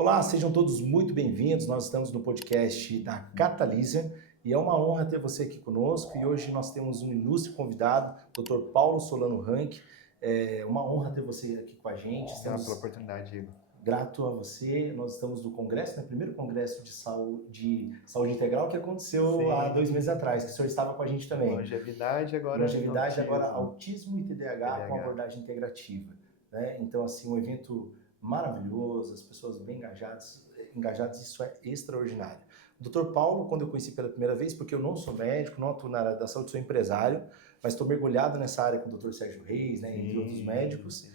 Olá, sejam todos muito bem-vindos. Nós estamos no podcast da Catalysia e é uma honra ter você aqui conosco. E hoje nós temos um ilustre convidado, Dr. Paulo Solano Rank. É uma honra ter você aqui com a gente. Obrigado pela oportunidade, Diego. Grato a você. Nós estamos no congresso, né? Primeiro congresso de saúde integral que aconteceu há 2 meses atrás, que o senhor estava com a gente também. Longevidade, agora autismo e TDAH com abordagem integrativa, né? Então, assim, um evento maravilhoso, as pessoas bem engajadas, isso é extraordinário. O Dr. Paulo, quando eu conheci pela primeira vez, porque eu não sou médico, não atuo na área da saúde, sou empresário, mas estou mergulhado nessa área com o Dr. Sérgio Reis, né, entre outros médicos,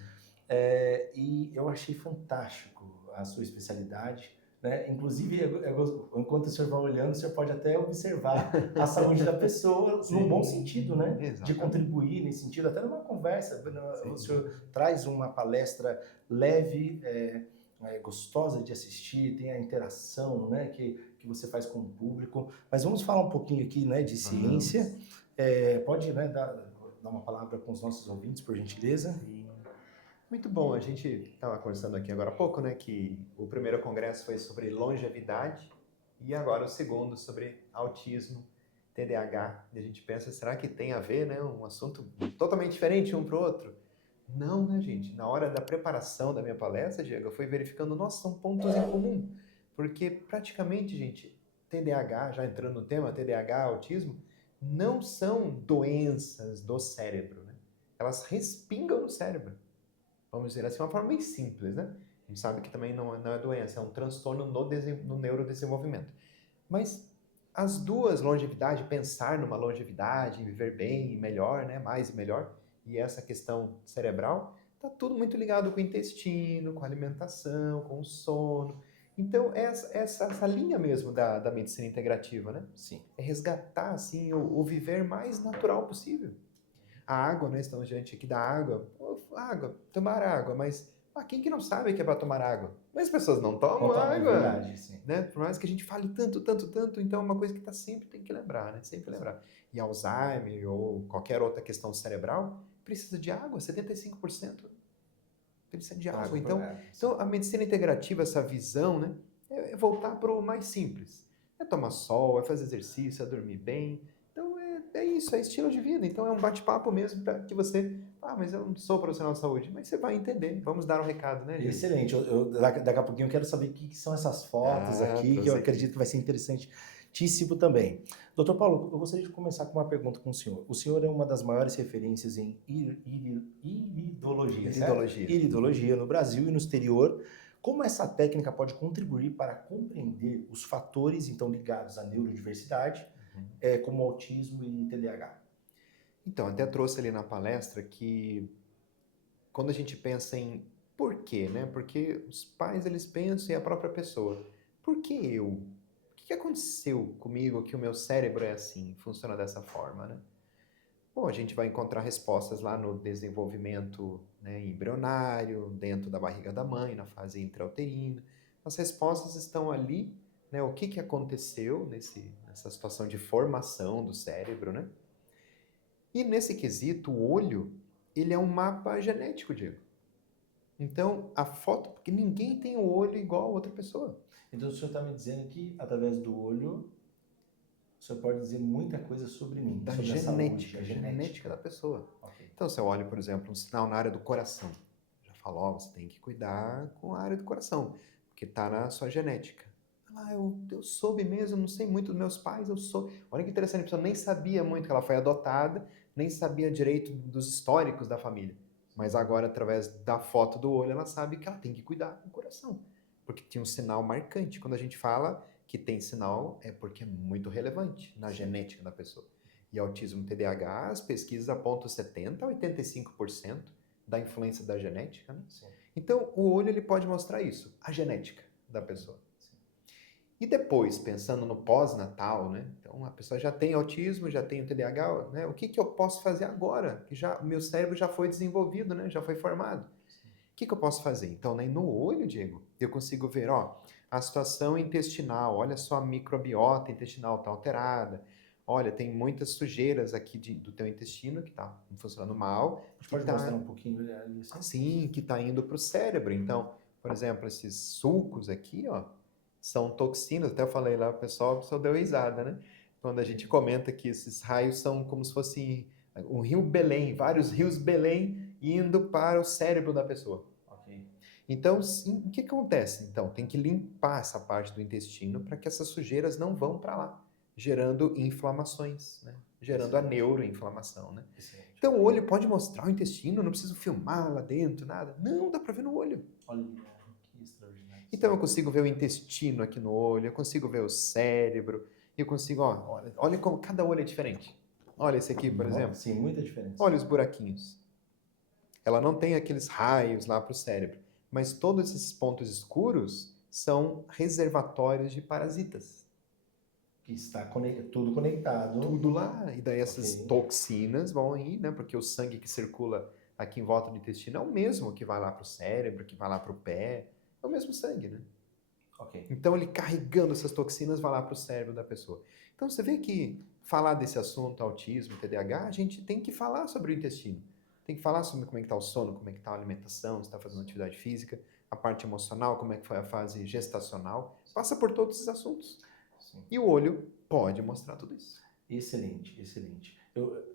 e eu achei fantástico a sua especialidade, né? Inclusive, enquanto o senhor vai olhando, o senhor pode até observar a saúde da pessoa num bom sentido, né? Exatamente. De contribuir nesse sentido, até numa conversa. O senhor traz uma palestra leve, gostosa de assistir, tem a interação, né, que você faz com o público. Mas vamos falar um pouquinho aqui, né, de ciência. Pode, né, dar uma palavra com os nossos ouvintes, por gentileza? Sim. Muito bom, a gente estava conversando aqui agora há pouco, né, que o primeiro congresso foi sobre longevidade e agora o segundo sobre autismo, TDAH. E a gente pensa, será que tem a ver, né, um assunto totalmente diferente um para o outro? Não, né, gente? Na hora da preparação da minha palestra, Diego, eu fui verificando, nossa, são pontos em comum. Porque praticamente, gente, TDAH, já entrando no tema, TDAH, autismo, não são doenças do cérebro, né? Elas respingam no cérebro. Vamos dizer assim, uma forma bem simples, né? A gente sabe que também não é doença, é um transtorno no neurodesenvolvimento. Mas as duas, longevidade, pensar numa longevidade, viver bem e melhor, né? Mais e melhor, e essa questão cerebral, está tudo muito ligado com o intestino, com a alimentação, com o sono. Então, essa linha mesmo da medicina integrativa, né? Sim. É resgatar, assim, o viver mais natural possível. A água, né? Estamos diante aqui da água. Água, tomar água, mas quem que não sabe que é para tomar água? Mas as pessoas não tomam água. É verdade, sim. Né? Por mais que a gente fale tanto, então é uma coisa que sempre tem que lembrar, né? Sempre lembrar. E Alzheimer ou qualquer outra questão cerebral precisa de água, 75% precisa de água. Então a medicina integrativa, essa visão, né? É voltar para o mais simples. É tomar sol, é fazer exercício, é dormir bem. Então é isso, é estilo de vida. Então é um bate-papo mesmo para que você... mas eu não sou profissional de saúde. Mas você vai entender. Vamos dar um recado, né, Diego? Excelente. Daqui a pouquinho eu quero saber o que são essas fotos aqui, que eu acredito que vai ser interessantíssimo também. Doutor Paulo, eu gostaria de começar com uma pergunta com o senhor. O senhor é uma das maiores referências em iridologia, certo? Iridologia no Brasil e no exterior. Como essa técnica pode contribuir para compreender os fatores, então, ligados à neurodiversidade, como autismo e TDAH? Então, até trouxe ali na palestra que quando a gente pensa em por quê, né? Porque os pais, eles pensam em a própria pessoa. Por que eu? O que aconteceu comigo que o meu cérebro é assim, funciona dessa forma, né? Bom, a gente vai encontrar respostas lá no desenvolvimento, né, embrionário, dentro da barriga da mãe, na fase intrauterina. As respostas estão ali, né? O que aconteceu nessa situação de formação do cérebro, né? E nesse quesito, o olho, ele é um mapa genético, Diego. Então, a foto, porque ninguém tem o olho igual a outra pessoa. Então, o senhor está me dizendo que, através do olho, o senhor pode dizer muita coisa sobre mim, da sobre genética, a genética da pessoa. Okay. Então, você olha, por exemplo, um sinal na área do coração. Já falou, você tem que cuidar com a área do coração, porque está na sua genética. Eu soube mesmo, não sei muito dos meus pais, eu sou... Olha que interessante, a pessoa nem sabia muito que ela foi adotada, nem sabia direito dos históricos da família. Mas agora, através da foto do olho, ela sabe que ela tem que cuidar com o coração. Porque tinha um sinal marcante. Quando a gente fala que tem sinal, é porque é muito relevante na genética da pessoa. E autismo TDAH, as pesquisas apontam 70% a 85% da influência da genética, né? Então, o olho ele pode mostrar isso, a genética da pessoa. E depois, pensando no pós-natal, né? Então, a pessoa já tem autismo, já tem o TDAH, né? O que eu posso fazer agora? Que o meu cérebro já foi desenvolvido, né? Já foi formado. O que eu posso fazer? Então, né, no olho, Diego, eu consigo ver, a situação intestinal. Olha só, a microbiota intestinal está alterada. Olha, tem muitas sujeiras aqui do teu intestino que está funcionando mal. A gente pode mostrar um pouquinho ali? Sim, que está indo para o cérebro. Então, Por exemplo, esses sulcos aqui, ó, são toxinas. Até eu falei lá, o pessoal deu risada, né? Quando a gente comenta que esses raios são como se fosse um rio Belém, vários rios Belém indo para o cérebro da pessoa. Ok. Então, o que acontece? Então, tem que limpar essa parte do intestino para que essas sujeiras não vão para lá, gerando inflamações, né? Gerando a neuroinflamação, né? Excelente. Então, o olho pode mostrar o intestino, não preciso filmar lá dentro, nada. Não, dá para ver no olho. Olha, que extraordinário. Então, eu consigo ver o intestino aqui no olho, eu consigo ver o cérebro, eu consigo, ó, olha como cada olho é diferente. Olha esse aqui, por exemplo. Sim, muita diferença. Olha os buraquinhos. Ela não tem aqueles raios lá para o cérebro, mas todos esses pontos escuros são reservatórios de parasitas. Que está tudo conectado. Tudo lá. E daí essas toxinas vão ir, né? Porque o sangue que circula aqui em volta do intestino é o mesmo que vai lá para o cérebro, que vai lá para o pé. É o mesmo sangue, né? Ok. Então ele carregando essas toxinas vai lá para o cérebro da pessoa. Então você vê que falar desse assunto, autismo, TDAH, a gente tem que falar sobre o intestino. Tem que falar sobre como é que está o sono, como é que está a alimentação, se está fazendo atividade física, a parte emocional, como é que foi a fase gestacional. Passa por todos esses assuntos. Sim. E o olho pode mostrar tudo isso. Excelente, excelente.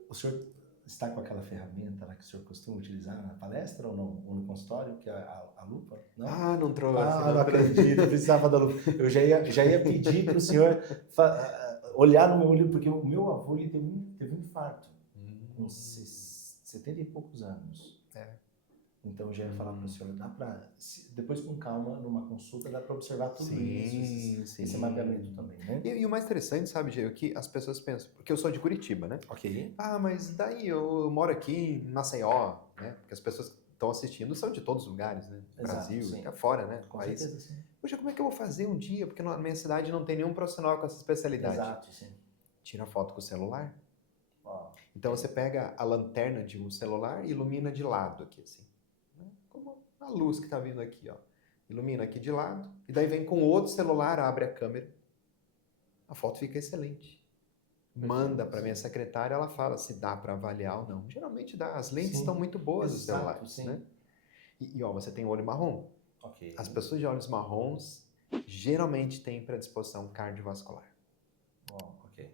O senhor está com aquela ferramenta lá que o senhor costuma utilizar na palestra ou não? Ou no consultório, que é a lupa? Não? Ah, não trouxe. Ah, não acredito, eu precisava da lupa. Eu já ia pedir para o senhor olhar no meu olho, porque o meu avô ele teve um infarto com 70 e poucos anos. Então eu já ia falar para o senhor, dá para, depois com calma, numa consulta, dá para observar tudo isso, esse mapeamento também, né? E o mais interessante, sabe, Gê, que as pessoas pensam, porque eu sou de Curitiba, né? Ok. Ah, mas daí eu moro aqui em Maceió, né? Porque as pessoas que estão assistindo são de todos os lugares, né? Brasil, até fora, né? Com certeza, sim. Poxa, como é que eu vou fazer um dia? Porque na minha cidade não tem nenhum profissional com essa especialidade. Exato, sim. Tira foto com o celular. Então você pega a lanterna de um celular e ilumina de lado aqui, assim. Como a luz que está vindo aqui, ó. Ilumina aqui de lado. E daí vem com outro celular, abre a câmera. A foto fica excelente. Manda para minha secretária, ela fala se dá para avaliar ou não. Geralmente dá. As lentes estão muito boas dos celulares, né? E ó, você tem olho marrom. Ok. As pessoas de olhos marrons geralmente têm predisposição cardiovascular. Ok.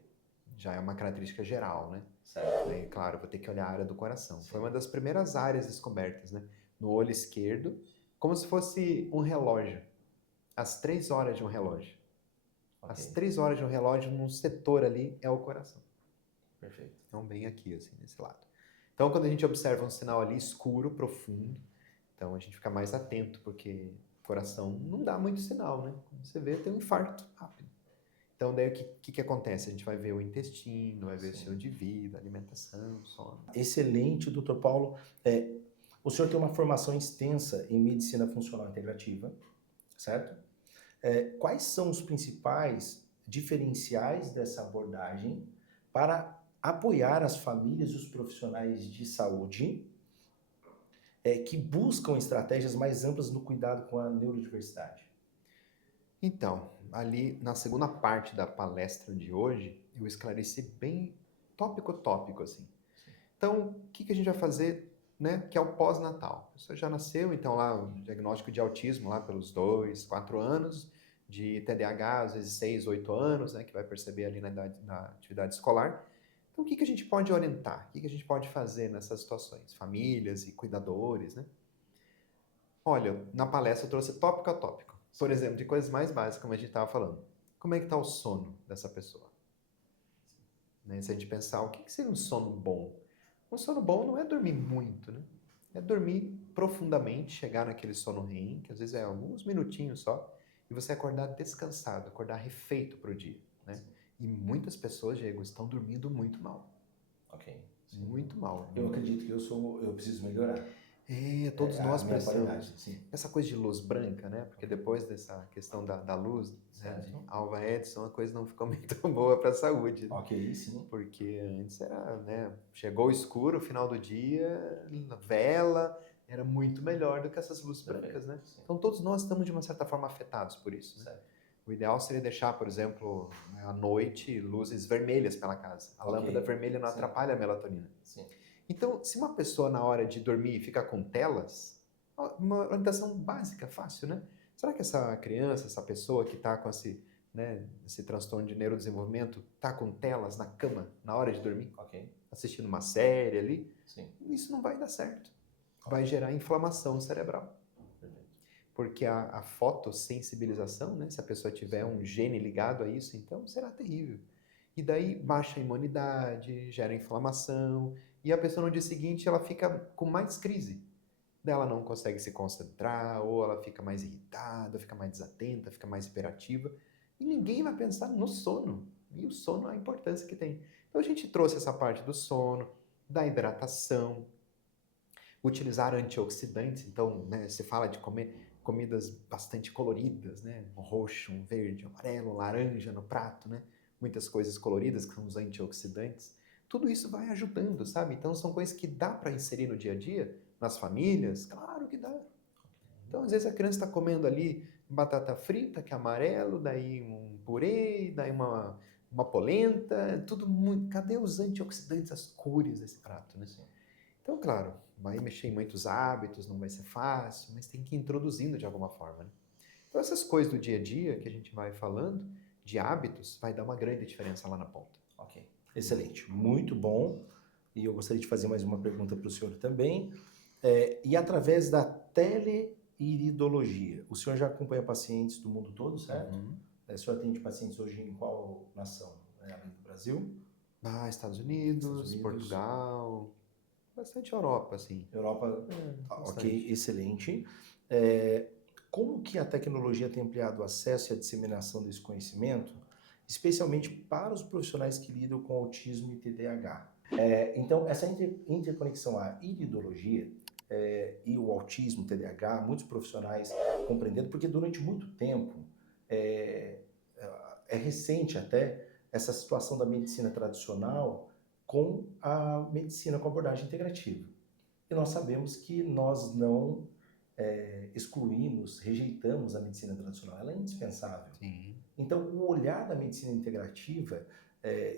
Já é uma característica geral, né? Certo. E, claro, vou ter que olhar a área do coração. Foi uma das primeiras áreas descobertas, né? No olho esquerdo, como se fosse um relógio. As 3 horas de um relógio. As 3 horas de um relógio, num setor ali, é o coração. Perfeito. Então, bem aqui, assim, nesse lado. Então, quando a gente observa um sinal ali escuro, profundo, então a gente fica mais atento, porque o coração não dá muito sinal, né? Quando você vê, tem um infarto rápido. Então, daí o que acontece? A gente vai ver o intestino, vai ver o estilo de vida, alimentação, sono. Excelente, doutor Paulo. O senhor tem uma formação extensa em medicina funcional integrativa, certo? Quais são os principais diferenciais dessa abordagem para apoiar as famílias e os profissionais de saúde que buscam estratégias mais amplas no cuidado com a neurodiversidade? Então, ali na segunda parte da palestra de hoje, eu esclareci bem tópico, assim. Então, o que a gente vai fazer, né, que é o pós-natal? A pessoa já nasceu, então lá o diagnóstico de autismo lá pelos 2, 4 anos, de TDAH às vezes 6, 8 anos, né, que vai perceber ali na atividade escolar. Então, o que a gente pode orientar? O que a gente pode fazer nessas situações? Famílias e cuidadores, né? Olha, na palestra eu trouxe tópico a tópico. Por exemplo, de coisas mais básicas, como a gente estava falando. Como é que está o sono dessa pessoa? Né? Se a gente pensar, o que seria um sono bom? Um sono bom não é dormir muito, né? É dormir profundamente, chegar naquele sono REM, que às vezes é alguns minutinhos só, e você acordar descansado, acordar refeito para o dia, né? E muitas pessoas, Diego, estão dormindo muito mal. Ok. Sim. Muito mal. Eu acredito que eu preciso melhorar. Todos nós precisamos. Essa coisa de luz branca, né? Porque depois dessa questão da luz, né, de Alva Edison, a coisa não ficou muito boa para a saúde. Né? Ok, sim. Porque antes era, né? Chegou o escuro, final do dia, vela, era muito melhor do que essas luzes brancas, né? Sim. Então todos nós estamos de uma certa forma afetados por isso. Né? O ideal seria deixar, por exemplo, à noite, luzes vermelhas pela casa. A lâmpada vermelha não atrapalha a melatonina. Sim. Então, se uma pessoa na hora de dormir fica com telas, Uma orientação básica, fácil, né? Será que essa criança, essa pessoa que está com esse, né, esse transtorno de neurodesenvolvimento, está com telas na cama na hora de dormir? Ok. Assistindo uma série ali? Sim. Isso não vai dar certo. Vai gerar inflamação cerebral. Perfeito. Porque a fotossensibilização, né, se a pessoa tiver um gene ligado a isso, então será terrível. E daí baixa a imunidade, gera inflamação, e a pessoa no dia seguinte ela fica com mais crise. Daí ela não consegue se concentrar, ou ela fica mais irritada, fica mais desatenta, fica mais hiperativa, e ninguém vai pensar no sono. E o sono, a importância que tem. Então a gente trouxe essa parte do sono, da hidratação, utilizar antioxidantes. Então, né, você fala de comer comidas bastante coloridas, né? Um roxo, um verde, um amarelo, um laranja no prato, né? Muitas coisas coloridas que são os antioxidantes. Tudo isso vai ajudando, sabe? Então são coisas que dá para inserir no dia a dia, nas famílias, claro que dá. Então às vezes a criança está comendo ali batata frita, que é amarelo, daí um purê, daí uma polenta, tudo muito. Cadê os antioxidantes, as cores desse prato, né? Então, claro, vai mexer em muitos hábitos, não vai ser fácil, mas tem que ir introduzindo de alguma forma, né? Então, essas coisas do dia a dia que a gente vai falando, de hábitos, vai dar uma grande diferença lá na ponta. Ok, excelente, muito bom. E eu gostaria de fazer mais uma pergunta para o senhor também. E através da teleiridologia, o senhor já acompanha pacientes do mundo todo, certo? Uhum. O senhor atende pacientes hoje em qual nação? Além do Brasil? Estados Unidos, Portugal, bastante Europa, assim. Europa, Bastante. ok, excelente. Como que a tecnologia tem ampliado o acesso e a disseminação desse conhecimento, especialmente para os profissionais que lidam com autismo e TDAH? Então, essa interconexão à iridologia e o autismo, TDAH, muitos profissionais compreendendo, porque durante muito tempo, é recente até, essa situação da medicina tradicional com a medicina com abordagem integrativa. E nós sabemos que nós não excluímos, rejeitamos a medicina tradicional, ela é indispensável. Sim. Então, o olhar da medicina integrativa,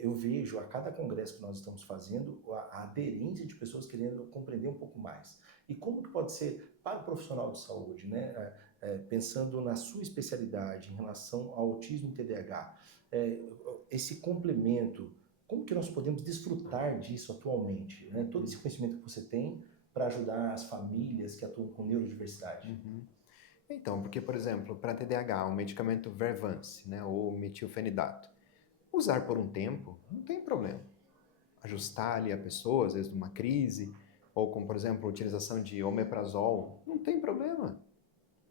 eu vejo a cada congresso que nós estamos fazendo, a aderência de pessoas querendo compreender um pouco mais. E como que pode ser para o profissional de saúde, né? Pensando na sua especialidade em relação ao autismo e TDAH, esse complemento, como que nós podemos desfrutar disso atualmente? Né? Todo esse conhecimento que você tem para ajudar as famílias que atuam com neurodiversidade. Uhum. Então, porque, por exemplo, para TDAH, o medicamento Vervance, né, ou metilfenidato, usar por um tempo não tem problema. Ajustar ali a pessoa, às vezes numa crise, ou como, por exemplo, a utilização de omeprazol, não tem problema.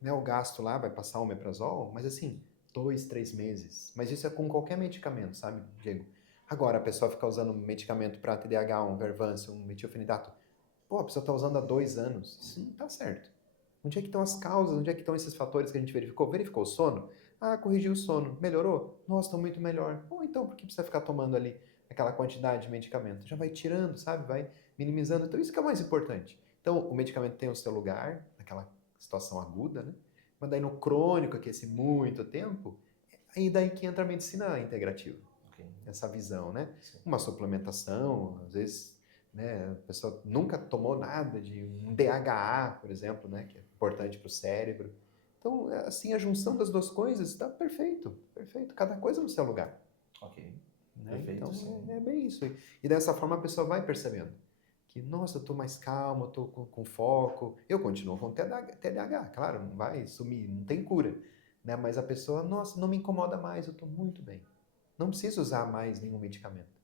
Né, o gasto lá vai passar omeprazol, mas assim, 2, 3 meses. Mas isso é com qualquer medicamento, sabe, Diego? Agora, a pessoa ficar usando medicamento para TDAH, um Vervance, um metilfenidato, pô, a pessoa está usando há 2 anos. Isso não está certo. Onde é que estão as causas? Onde é que estão esses fatores que a gente verificou? Verificou o sono? Corrigiu o sono. Melhorou? Nossa, estou muito melhor. Bom, então por que precisa ficar tomando ali aquela quantidade de medicamento? Já vai tirando, sabe? Vai minimizando. Então isso que é o mais importante. Então o medicamento tem o seu lugar, naquela situação aguda, né? Mas daí no crônico, que é esse muito tempo, aí daí que entra a medicina integrativa. Okay. Essa visão, né? Sim. Uma suplementação, às vezes, né, a pessoa nunca tomou nada de um DHA, por exemplo, né, que é importante para o cérebro. Então, assim, a junção das duas coisas está perfeito, perfeito. Cada coisa no seu lugar. Ok. Né? Perfeito, então, sim. é bem isso. E dessa forma a pessoa vai percebendo que, nossa, eu estou mais calmo, eu estou com foco. Eu continuo com TDAH, claro, não vai sumir, não tem cura. Né? Mas a pessoa, nossa, não me incomoda mais, eu estou muito bem. Não preciso usar mais nenhum medicamento.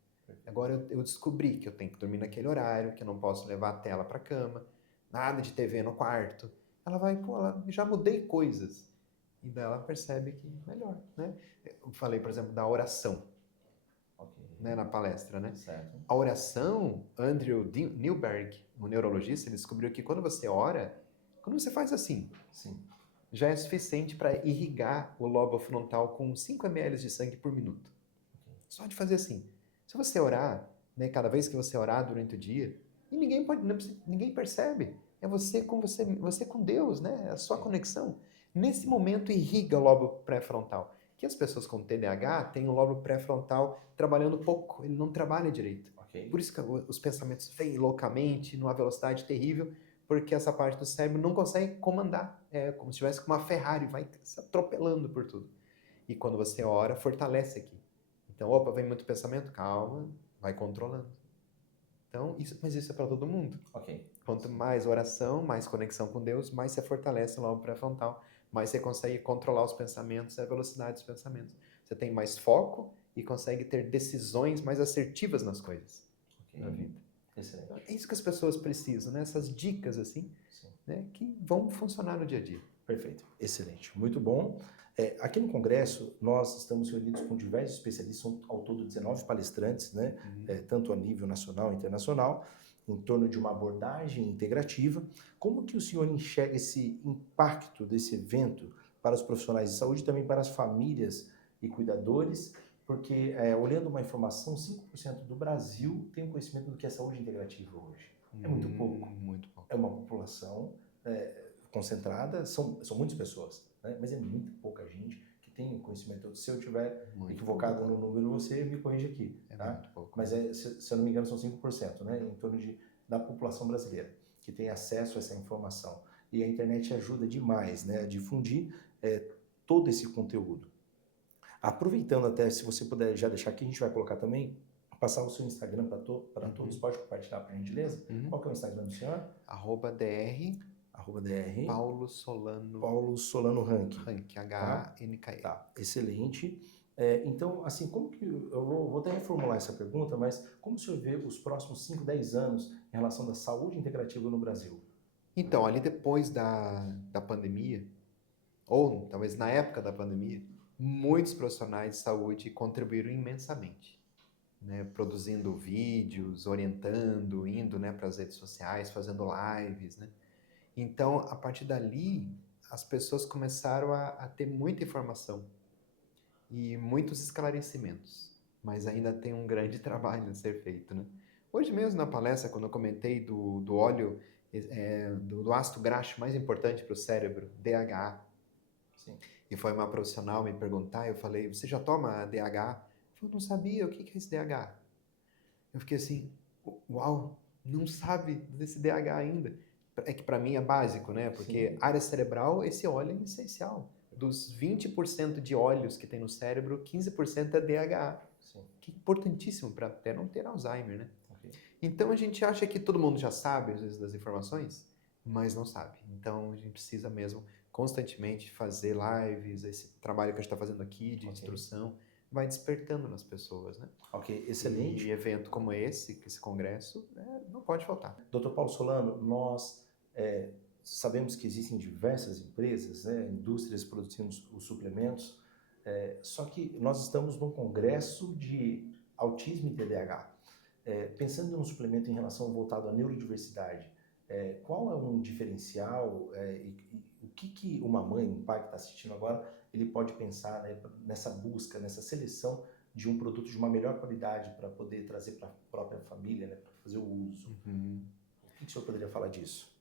Agora eu descobri que eu tenho que dormir naquele horário, que eu não posso levar a tela para a cama, nada de TV no quarto. Ela vai, pô, já mudei coisas. E daí ela percebe que melhor, né? Eu falei, por exemplo, da oração, né, na palestra, né? Certo. A oração, Andrew Newberg, um neurologista, ele descobriu que quando você ora, quando você faz assim, sim, já é suficiente para irrigar o lobo frontal com 5 ml de sangue por minuto. Só de fazer assim. Se você orar, né, cada vez que você orar durante o dia, e ninguém percebe, é você com Deus, né? É a sua conexão. Nesse momento irriga o lobo pré-frontal. Que as pessoas com TDAH têm o lobo pré-frontal trabalhando pouco, ele não trabalha direito. Okay. Por isso que os pensamentos vêm loucamente, numa velocidade terrível, porque essa parte do cérebro não consegue comandar. É como se estivesse com uma Ferrari, vai se atropelando por tudo. E quando você ora, fortalece aqui. Então, opa, vem muito pensamento, calma, vai controlando. Então, mas isso é para todo mundo. Ok. Quanto mais oração, mais conexão com Deus, mais você fortalece o lobo pré-frontal, mais você consegue controlar os pensamentos e a velocidade dos pensamentos. Você tem mais foco e consegue ter decisões mais assertivas nas coisas na vida. Excelente. Então, é isso que as pessoas precisam, né? Essas dicas assim, né? Que vão funcionar no dia a dia. Perfeito, excelente, muito bom. Aqui no Congresso, nós estamos reunidos com diversos especialistas, são ao todo 19 palestrantes, né? Tanto a nível nacional e internacional, em torno de uma abordagem integrativa. Como que o senhor enxerga esse impacto desse evento para os profissionais de saúde e também para as famílias e cuidadores? Porque, olhando uma informação, 5% do Brasil tem conhecimento do que é saúde integrativa hoje. É muito pouco. Muito pouco. É uma população concentrada, são muitas pessoas, né? Mas é muito pouca gente que tem conhecimento. Se eu estiver equivocado no número, você me corrige aqui. Tá? Muito pouco. Mas, se eu não me engano, são 5%, né? Em torno da população brasileira que tem acesso a essa informação. E a internet ajuda demais, né, a difundir todo esse conteúdo. Aproveitando até, se você puder já deixar aqui, a gente vai colocar também, passar o seu Instagram para todos, pode compartilhar por gentileza? Qual que é o Instagram do senhor? @dr Paulo Solano Rank. H-A-N-K-E. Tá, excelente. Então, assim, como que eu vou até reformular essa pergunta, mas como o senhor vê os próximos 5, 10 anos em relação da saúde integrativa no Brasil? Então, ali depois da pandemia, ou talvez na época da pandemia, muitos profissionais de saúde contribuíram imensamente, né? Produzindo vídeos, orientando, indo, né, para as redes sociais, fazendo lives, né? Então, a partir dali, as pessoas começaram a ter muita informação e muitos esclarecimentos, mas ainda tem um grande trabalho a ser feito, né? Hoje mesmo na palestra, quando eu comentei do óleo, do ácido graxo mais importante para o cérebro, DHA, Sim. e foi uma profissional me perguntar, eu falei, você já toma DHA? Eu não sabia, o que é esse DHA? Eu fiquei assim, uau, não sabe desse DHA ainda. É que para mim é básico, né? Porque Sim. área cerebral, esse óleo é essencial. Dos 20% de óleos que tem no cérebro, 15% é DHA. Sim. Que é importantíssimo para até não ter Alzheimer, né? Okay. Então a gente acha que todo mundo já sabe, às vezes, das informações, mas não sabe. Então a gente precisa mesmo constantemente fazer lives, esse trabalho que a gente está fazendo aqui de instrução, vai despertando nas pessoas, né? Ok, excelente. E evento como esse congresso, não pode faltar. Dr. Paulo Solano, nós sabemos que existem diversas empresas, né, indústrias produzindo os suplementos, só que nós estamos num congresso de autismo e TDAH. Pensando em um suplemento em relação voltado à neurodiversidade, qual é um diferencial e o que uma mãe, um pai que está assistindo agora, ele pode pensar, né, nessa busca, nessa seleção de um produto de uma melhor qualidade para poder trazer para a própria família, né, para fazer o uso? O que o senhor poderia falar disso?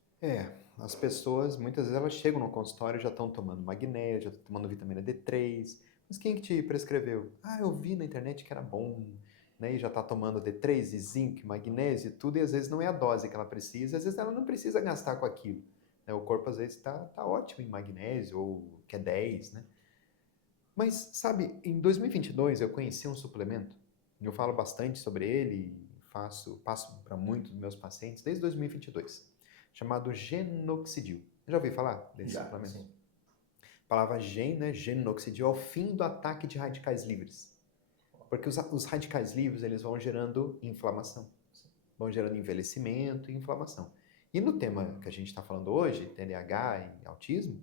As pessoas, muitas vezes elas chegam no consultório e já estão tomando magnésio, já estão tomando vitamina D3, mas quem que te prescreveu? Eu vi na internet que era bom, né? E já está tomando D3 e zinco, magnésio e tudo, e às vezes não é a dose que ela precisa, às vezes ela não precisa gastar com aquilo, né? O corpo às vezes está ótimo em magnésio, ou que é 10, né? Mas, sabe, em 2022 eu conheci um suplemento, eu falo bastante sobre ele, passo para muitos dos meus pacientes desde 2022, chamado Genoxidil. Já ouviu falar desse suplemento? Sim. A palavra gen, né, Genoxidil, é o fim do ataque de radicais livres. Porque os radicais livres, eles vão gerando inflamação, vão gerando envelhecimento e inflamação. E no tema que a gente está falando hoje, TDAH e autismo,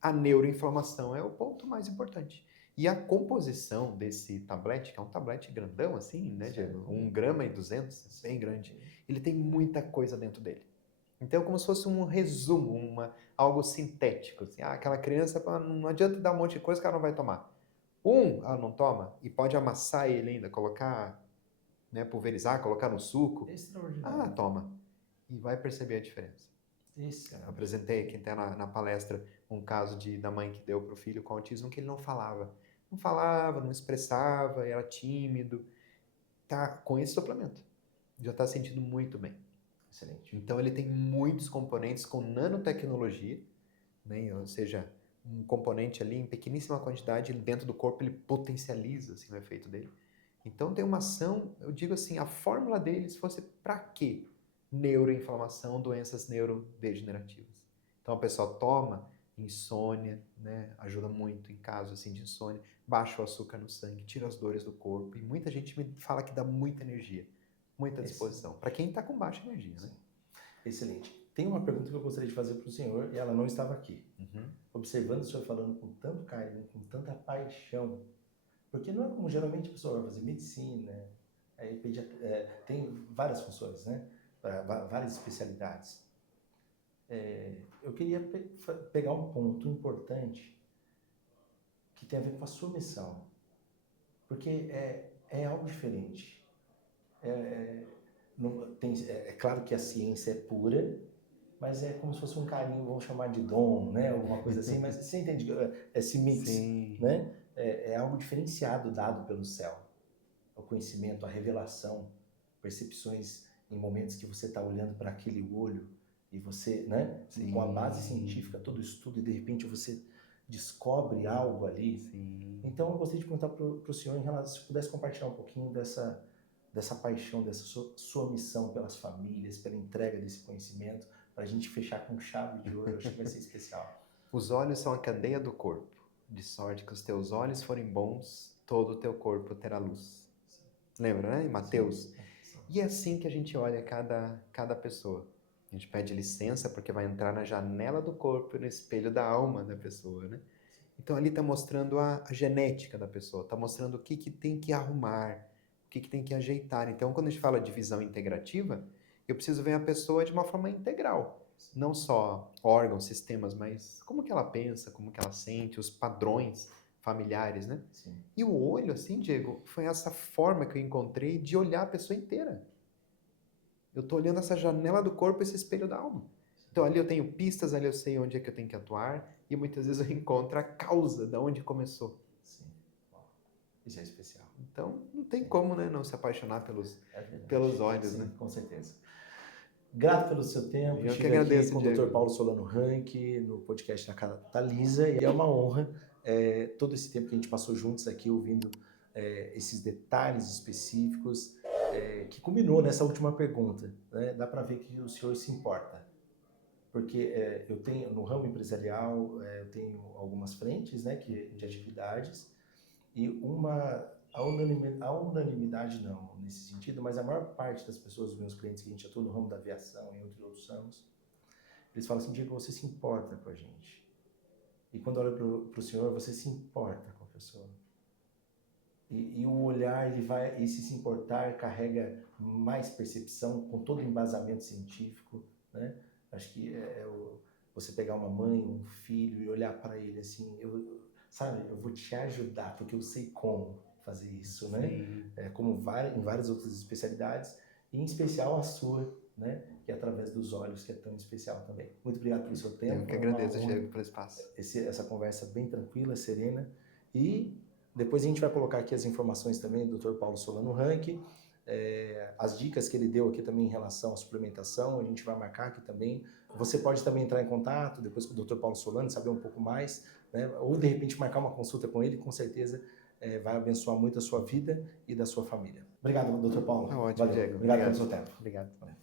a neuroinflamação é o ponto mais importante. E a composição desse tablete, que é um tablete grandão assim, né, de 1,2 gramas, bem grande, ele tem muita coisa dentro dele. Então é como se fosse um resumo, algo sintético. Assim, aquela criança, não adianta dar um monte de coisa que ela não vai tomar. Ela não toma e pode amassar ele ainda, colocar, né, pulverizar, colocar no suco. Extraordinário. Toma. E vai perceber a diferença. Apresentei aqui até na palestra um caso da mãe que deu para o filho com autismo que ele não falava. Não falava, não expressava, era tímido. Tá com esse suplemento. Já está sentindo muito bem. Excelente. Então ele tem muitos componentes com nanotecnologia, né? Ou seja, um componente ali em pequeníssima quantidade dentro do corpo ele potencializa assim, o efeito dele. Então tem uma ação, eu digo assim, a fórmula dele se fosse para quê? Neuroinflamação, doenças neurodegenerativas. Então a pessoa toma insônia, né? Ajuda muito em casos assim de insônia, baixa o açúcar no sangue, tira as dores do corpo e muita gente me fala que dá muita energia, muita disposição. Para quem está com baixa energia, né? Excelente. Tem uma pergunta que eu gostaria de fazer para o senhor e ela não estava aqui. Observando o senhor falando com tanto carinho, com tanta paixão, porque não é como geralmente a pessoa vai fazer medicina, tem várias funções, né? Várias especialidades. Eu queria pegar um ponto importante que tem a ver com a sua missão, porque é algo diferente. É claro que a ciência é pura, mas é como se fosse um carinho, vamos chamar de dom, né? Alguma coisa assim, mas você entende esse mix, Sim. né? É algo diferenciado dado pelo céu. O conhecimento, a revelação, percepções em momentos que você está olhando para aquele olho e você, né? Sim. Com a base científica, todo o estudo, e de repente você descobre algo ali. Sim. Então eu gostaria de perguntar para o senhor, em relação, se pudesse compartilhar um pouquinho dessa paixão, dessa sua missão pelas famílias, pela entrega desse conhecimento, para a gente fechar com chave de ouro. Eu acho que vai ser especial. Os olhos são a candeia do corpo. De sorte que os teus olhos forem bons, todo o teu corpo terá luz. Lembra, né? Em Mateus. Sim. E é assim que a gente olha cada pessoa. A gente pede licença porque vai entrar na janela do corpo e no espelho da alma da pessoa, né? Então ali está mostrando a genética da pessoa, está mostrando o que tem que arrumar, o que tem que ajeitar. Então quando a gente fala de visão integrativa, eu preciso ver a pessoa de uma forma integral. Não só órgãos, sistemas, mas como que ela pensa, como que ela sente, os padrões familiares, né? Sim. E o olho, assim, Diego, foi essa forma que eu encontrei de olhar a pessoa inteira. Eu estou olhando essa janela do corpo, esse espelho da alma. Então ali eu tenho pistas, ali eu sei onde é que eu tenho que atuar e muitas vezes eu encontro a causa de onde começou. Sim. Isso é especial. Então não tem como, né, não se apaixonar pelos olhos, sim, né? Com certeza. Grato pelo seu tempo. Eu que Estive agradeço, aqui com Diego. o Dr. Paulo Solano Rank, no podcast da casa da Lisa, e é uma honra todo esse tempo que a gente passou juntos aqui, ouvindo esses detalhes específicos, que culminou nessa última pergunta. Né? Dá para ver que o senhor se importa. Porque eu tenho, no ramo empresarial, eu tenho algumas frentes, né, de atividades, e a unanimidade não, nesse sentido, mas a maior parte das pessoas, dos meus clientes que a gente atua no ramo da aviação e entre outros ramos, eles falam assim: Diego, você se importa com a gente. E quando olha para o senhor, você se importa com a pessoa. E o olhar, esse se importar carrega mais percepção, com todo o embasamento científico, né? Acho que você pegar uma mãe, um filho e olhar para ele assim, eu vou te ajudar, porque eu sei como fazer isso, né? Como em várias outras especialidades, e em especial a sua, né? Que é através dos olhos, que é tão especial também. Muito obrigado pelo seu tempo. Eu que agradeço, Diego, pelo espaço. Essa conversa bem tranquila, serena. E depois a gente vai colocar aqui as informações também do Dr. Paulo Solano Rank, as dicas que ele deu aqui também em relação à suplementação, a gente vai marcar aqui também. Você pode também entrar em contato depois com o Dr. Paulo Solano, saber um pouco mais, né? Ou de repente marcar uma consulta com ele, com certeza vai abençoar muito a sua vida e da sua família. Obrigado, Dr. Paulo. Tá ótimo, Valeu. Diego. Obrigado pelo seu tempo. Obrigado. Valeu.